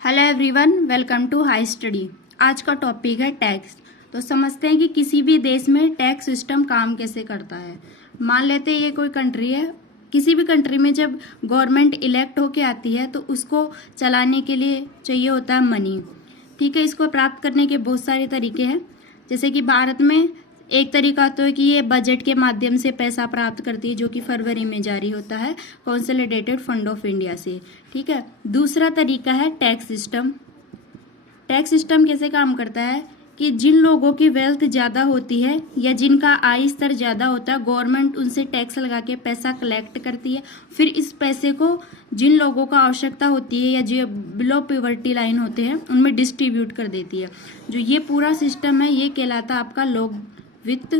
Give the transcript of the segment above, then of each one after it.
Hello everyone, welcome to high study. आज का topic है टैक्स। तो समझते हैं कि किसी भी देश में टैक्स सिस्टम काम कैसे करता है। मान लेते हैं ये कोई कंट्री है। किसी भी कंट्री में जब गवर्नमेंट इलेक्ट होके आती है तो उसको चलाने के लिए चाहिए होता है मनी। ठीक है, इसको प्राप्त करने के बहुत सारे तरीके हैं। जैसे कि भारत में एक तरीका तो है कि ये बजट के माध्यम से पैसा प्राप्त करती है, जो कि फरवरी में जारी होता है कंसोलिडेटेड फंड ऑफ इंडिया से। ठीक है, दूसरा तरीका है टैक्स सिस्टम। टैक्स सिस्टम कैसे काम करता है कि जिन लोगों की वेल्थ ज़्यादा होती है या जिनका आय स्तर ज़्यादा होता है, गवर्नमेंट उनसे टैक्स लगा के पैसा कलेक्ट करती है। फिर इस पैसे को जिन लोगों को आवश्यकता होती है या जो बिलो पॉवर्टी लाइन होते हैं उनमें डिस्ट्रीब्यूट कर देती है। जो ये पूरा सिस्टम है ये कहलाता है आपका लोक वित्त।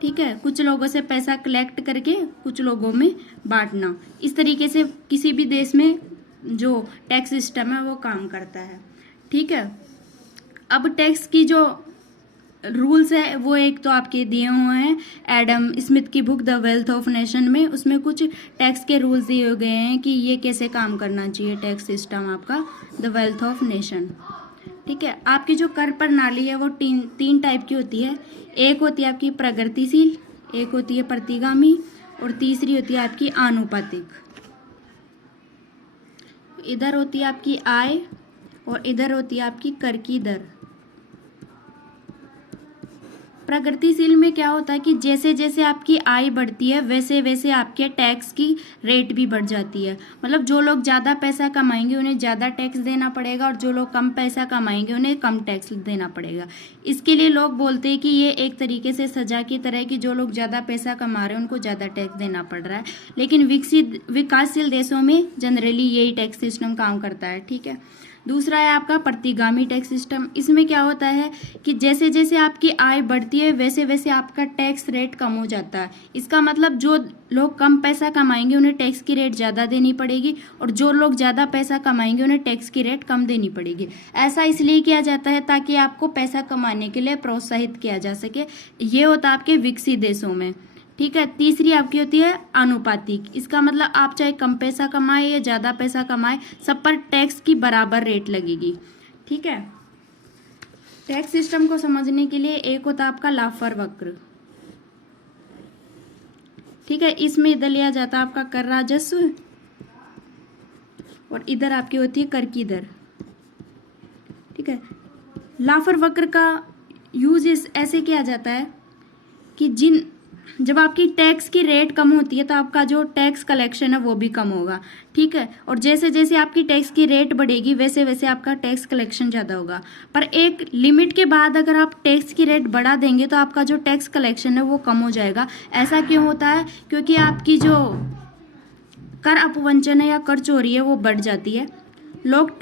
ठीक है, कुछ लोगों से पैसा कलेक्ट करके कुछ लोगों में बांटना। इस तरीके से किसी भी देश में जो टैक्स सिस्टम है वो काम करता है। ठीक है, अब टैक्स की जो रूल्स है वो एक तो आपके दिए हुए हैं एडम स्मिथ की book the wealth of nation में। उसमें कुछ टैक्स के रूल्स दिए गए हैं कि ये कैसे काम करना चाहिए टैक्स सिस्टम आपका द वेल्थ ऑफ नेशन। ठीक है, आपकी जो कर प्रणाली है वो तीन टाइप की होती है। एक होती है आपकी प्रगतिशील, एक होती है प्रतिगामी और तीसरी होती है आपकी आनुपातिक। इधर होती है आपकी आय और इधर होती है आपकी कर की दर। प्रगतिशील में क्या होता है कि जैसे जैसे आपकी आय बढ़ती है वैसे वैसे आपके टैक्स की रेट भी बढ़ जाती है। मतलब जो लोग ज़्यादा पैसा कमाएंगे उन्हें ज़्यादा टैक्स देना पड़ेगा और जो लोग कम पैसा कमाएंगे उन्हें कम टैक्स देना पड़ेगा। इसके लिए लोग बोलते हैं कि ये एक तरीके से सजा की तरह है कि जो लोग ज़्यादा पैसा कमा रहे हैं उनको ज़्यादा टैक्स देना पड़ रहा है। लेकिन विकासशील देशों में जनरली यही टैक्स सिस्टम काम करता है। ठीक है, दूसरा है आपका प्रतिगामी टैक्स सिस्टम। इसमें क्या होता है कि जैसे जैसे आपकी आय बढ़ती है वैसे वैसे आपका टैक्स रेट कम हो जाता है। इसका मतलब जो लोग कम पैसा कमाएंगे उन्हें टैक्स की रेट ज़्यादा देनी पड़ेगी और जो लोग ज़्यादा पैसा कमाएंगे उन्हें टैक्स की रेट कम देनी पड़ेगी। ऐसा इसलिए किया जाता है ताकि आपको पैसा कमाने के लिए प्रोत्साहित किया जा सके। ये होता है आपके विकसित देशों में। ठीक है, तीसरी आपकी होती है अनुपातिक। इसका मतलब आप चाहे कम पैसा कमाए या ज़्यादा पैसा कमाए, सब पर टैक्स की बराबर रेट लगेगी। ठीक है, टैक्स सिस्टम को समझने के लिए एक होता है आपका लाफर वक्र। ठीक है, इसमें इधर लिया जाता है आपका कर राजस्व और इधर आपकी होती है कर की दर। ठीक है, लाफर वक्र का यूज ऐसे किया जाता है कि जब आपकी टैक्स की रेट कम होती है तो आपका जो टैक्स कलेक्शन है वो भी कम होगा। ठीक है, और जैसे जैसे आपकी टैक्स की रेट बढ़ेगी वैसे वैसे आपका टैक्स कलेक्शन ज़्यादा होगा। पर एक लिमिट के बाद अगर आप टैक्स की रेट बढ़ा देंगे तो आपका जो टैक्स कलेक्शन है वो कम हो जाएगा। ऐसा क्यों होता है? क्योंकि आपकी जो कर अपवंचन है या कर चोरी है वो बढ़ जाती है। लोग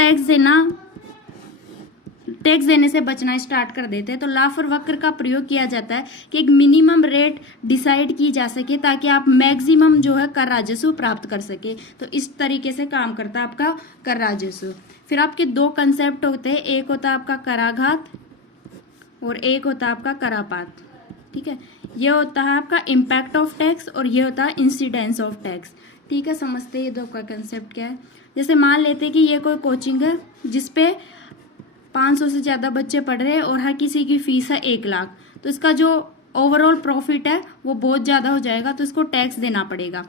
टैक्स देने से बचना स्टार्ट कर देते हैं। तो लाफर वक्र का प्रयोग किया जाता है कि एक मिनिमम रेट डिसाइड की जा सके ताकि आप मैक्सिमम जो है कर राजस्व प्राप्त कर सके। तो इस तरीके से काम करता है आपका कर राजस्व। फिर आपके दो कंसेप्ट होते हैं, एक होता है आपका कराघात और एक होता है आपका करापात। ठीक है, ये होता है आपका इम्पैक्ट ऑफ टैक्स और ये होता है इंसिडेंस ऑफ टैक्स। ठीक है, समझते हैं ये दो का कंसेप्ट क्या है। जैसे मान लेते हैं कि ये कोई कोचिंग है जिसपे 500 से ज़्यादा बच्चे पढ़ रहे हैं और हर किसी की फीस है 1 लाख। तो इसका जो ओवरऑल प्रॉफिट है वो बहुत ज़्यादा हो जाएगा, तो इसको टैक्स देना पड़ेगा।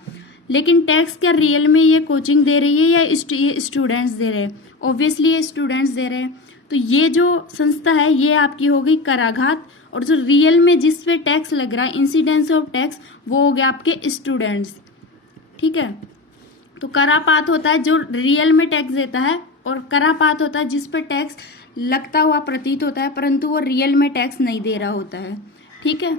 लेकिन टैक्स क्या रियल में ये कोचिंग दे रही है या ये स्टूडेंट्स दे रहे हैं? ऑब्वियसली ये स्टूडेंट्स दे रहे हैं। तो ये जो संस्था है ये आपकी हो गई कराघात और जो रियल में जिस पे टैक्स लग रहा है इंसिडेंस ऑफ टैक्स वो हो गया आपके स्टूडेंट्स। ठीक है, तो करापात होता है जो रियल में टैक्स देता है और करापात होता है जिस पर टैक्स लगता हुआ प्रतीत होता है परंतु वो रियल में टैक्स नहीं दे रहा होता है। ठीक है,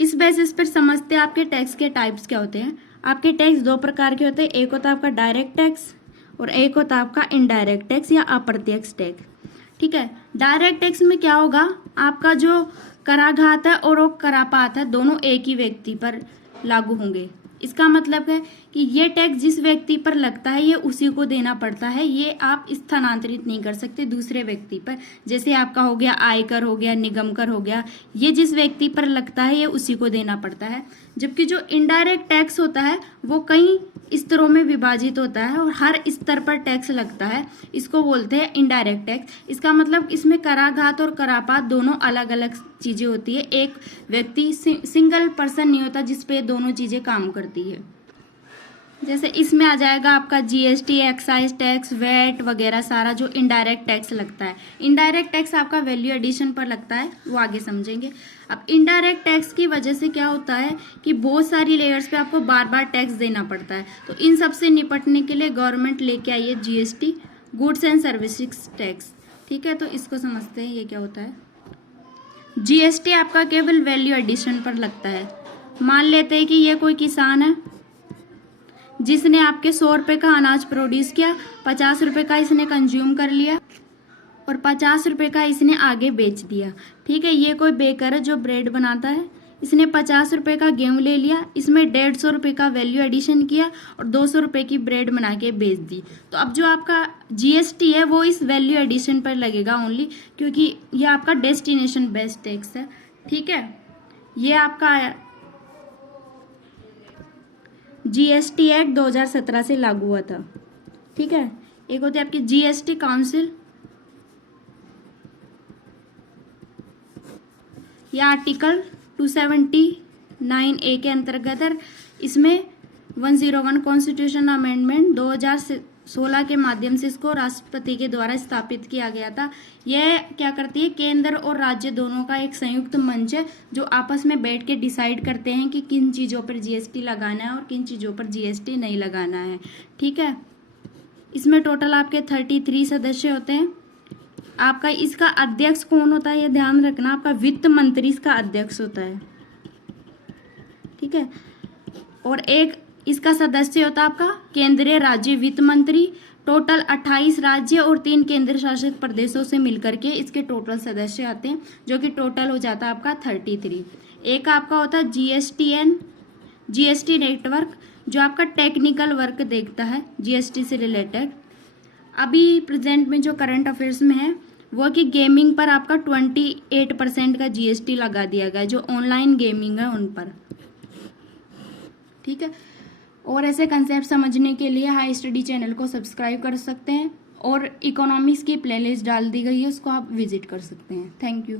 इस बेसिस पर समझते हैं आपके टैक्स के टाइप्स क्या होते हैं। आपके टैक्स दो प्रकार के होते हैं, एक होता है आपका डायरेक्ट टैक्स और एक होता है आपका इनडायरेक्ट टैक्स या अप्रत्यक्ष टैक्स। ठीक है, डायरेक्ट टैक्स में क्या होगा, आपका जो कराघात है और वो करापात है दोनों एक ही व्यक्ति पर लागू होंगे। इसका मतलब है कि ये टैक्स जिस व्यक्ति पर लगता है ये उसी को देना पड़ता है, ये आप स्थानांतरित नहीं कर सकते दूसरे व्यक्ति पर। जैसे आपका हो गया आयकर हो गया, निगम कर हो गया, ये जिस व्यक्ति पर लगता है ये उसी को देना पड़ता है। जबकि जो इनडायरेक्ट टैक्स होता है वो कई स्तरों में विभाजित होता है और हर स्तर पर टैक्स लगता है, इसको बोलते हैं इनडायरेक्ट टैक्स। इसका मतलब इसमें कराघात और करापात दोनों अलग अलग चीजें होती है, एक व्यक्ति सिंगल पर्सन नहीं होता जिसपे दोनों चीजें काम करती है। जैसे इसमें आ जाएगा आपका जीएसटी, एक्साइज टैक्स, वैट वगैरह सारा जो इनडायरेक्ट टैक्स लगता है। इनडायरेक्ट टैक्स आपका वैल्यू एडिशन पर लगता है, वो आगे समझेंगे। अब इनडायरेक्ट टैक्स की वजह से क्या होता है कि बहुत सारी लेयर्स पे आपको बार बार टैक्स देना पड़ता है, तो इन सब से निपटने के लिए गवर्नमेंट लेके आई है GST, goods and services tax. ठीक है, तो इसको समझते हैं ये क्या होता है। जीएसटी आपका केवल वैल्यू एडिशन पर लगता है। मान लेते हैं कि ये कोई किसान है जिसने आपके 100 रुपए का अनाज प्रोड्यूस किया, 50 रुपए का इसने कंज्यूम कर लिया और 50 रुपए का इसने आगे बेच दिया। ठीक है, ये कोई बेकर है जो ब्रेड बनाता है, इसने 50 रुपए का गेहूं ले लिया, इसमें 150 रुपए का वैल्यू एडिशन किया और 200 रुपए की ब्रेड बना के बेच दी। तो अब जो आपका जीएसटी है वो इस वैल्यू एडिशन पर लगेगा ओनली, क्योंकि ये आपका डेस्टिनेशन बेस्ड टैक्स है। ठीक है, ये आपका जीएसटी एक्ट 2017 से लागू हुआ था। ठीक है, एक होती है आपकी जीएसटी काउंसिल, या आर्टिकल 279A के अंतर्गत है। इसमें 101 कॉन्स्टिट्यूशन अमेंडमेंट 2016 के माध्यम से इसको राष्ट्रपति के द्वारा स्थापित किया गया था। यह क्या करती है, केंद्र और राज्य दोनों का एक संयुक्त मंच है जो आपस में बैठ के डिसाइड करते हैं कि किन चीज़ों पर जीएसटी लगाना है और किन चीज़ों पर जीएसटी नहीं लगाना है। ठीक है, इसमें टोटल आपके 33 सदस्य होते हैं। आपका इसका अध्यक्ष कौन होता है ये ध्यान रखना, आपका वित्त मंत्री इसका अध्यक्ष होता है। ठीक है, और एक इसका सदस्य होता है आपका केंद्रीय राज्य वित्त मंत्री। टोटल 28 राज्य और 3 केंद्र शासित प्रदेशों से मिलकर के इसके टोटल सदस्य आते हैं, जो कि टोटल हो जाता है आपका 33। एक आपका होता है जीएसटी नेटवर्क, जो आपका टेक्निकल वर्क देखता है जीएसटी से रिलेटेड। अभी प्रेजेंट में जो करंट अफेयर्स में है वो कि गेमिंग पर आपका 28% का जीएसटी लगा दिया गया है, जो ऑनलाइन गेमिंग है उन पर। ठीक है, और ऐसे कंसेप्ट समझने के लिए हाई स्टडी चैनल को सब्सक्राइब कर सकते हैं और इकोनॉमिक्स की प्लेलिस्ट डाल दी गई है, उसको आप विजिट कर सकते हैं। Thank you.